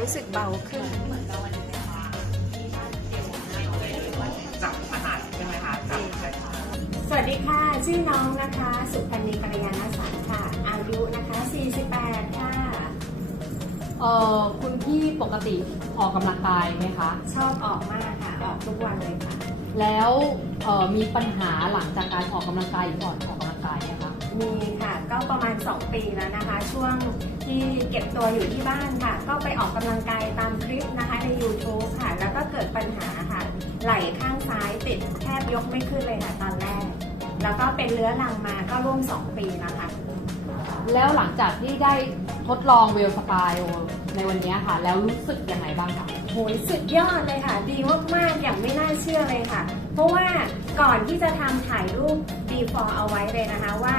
รู้สึกเบาขึ้น จับขนาดใช่ไหมคะจับใช่ค่ะสวัสดีค่ะ ชื่อน้องนะคะ สุพันธ์นีกัลยาณสันค่ะ อายุนะคะ 48 ค่ะ เอ่อคุณพี่ปกติออกกำลังกายไหมคะ ชอบออกมากค่ะ ออกทุกวันเลยค่ะ แล้วเอ่อมีปัญหาหลังจากการออกกำลังกายหรือก่อนออกกำลังกายไหมคะ มีค่ะ ก็ประมาณ 2 ปีแล้วนะคะ ช่วงที่เก็บตัวอยู่ที่บ้านค่ะ ก็ไปออกกำลังกายตามคลิปนะคะใน YouTube ค่ะ แล้วก็เกิดปัญหาค่ะ ไหล่ข้างซ้ายติดแทบยกไม่ขึ้นเลยค่ะตอนแรก แล้วก็เป็นเรื้อรังมาก็ร่วม 2 ปีแล้วค่ะ แล้วหลังจากที่ได้ทดลองเวลสปายในวันนี้ค่ะ แล้วรู้สึกยังไงบ้างคะโหยสุดยอดเลยค่ะ ดีมากๆอย่างไม่น่าเชื่อเลยค่ะ เพราะว่าก่อนที่จะทำถ่ายรูป before เอาไว้เลยนะคะว่า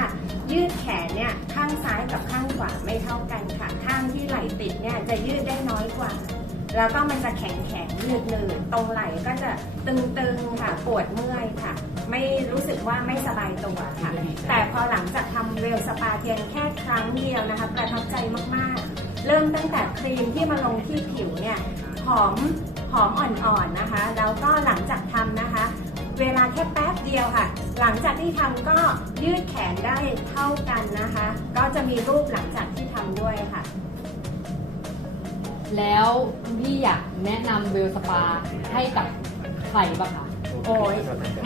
ยืดแขนเนี่ยข้างซ้ายกับข้างขวาไม่เท่ากันค่ะ ข้างที่ไหล่ติดเนี่ยจะยืดได้น้อยกว่า แล้วก็มันจะแข็งแข็งหนืดหนืดตรงไหล่ก็จะตึงๆค่ะปวดเมื่อยค่ะ ไม่รู้สึกว่าไม่สบายตัวค่ะ แต่พอหลังจากทำเวลสปาเพียงแค่ครั้งเดียวนะคะ ประทับใจมากๆ เริ่มตั้งแต่ครีมที่มาลงที่ผิวเนี่ยหอมหอมอ่อนๆนะคะ แล้วก็หลังจากทำนะคะ ดียวค่ะ หลังจากที่ทำก็ยืดแขนได้เท่ากันนะคะ ก็จะมีรูปหลังจากที่ทำด้วยค่ะ แล้วคุณพี่อยากแนะนำเวลสปาให้กับใครบ้างคะโอ้ย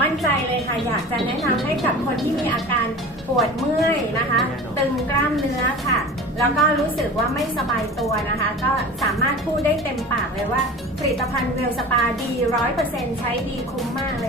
มั่นใจเลยค่ะ อยากจะแนะนำให้กับคนที่มีอาการปวดเมื่อยนะคะ ตึงกล้ามเนื้อค่ะ แล้วก็รู้สึกว่าไม่สบายตัวนะคะ ก็สามารถพูดได้เต็มปากเลยว่าผลิตภัณฑ์เวลสปาดีร้อยเปอร์เซ็นใช้ดีคุ้มมากเลยค่ะ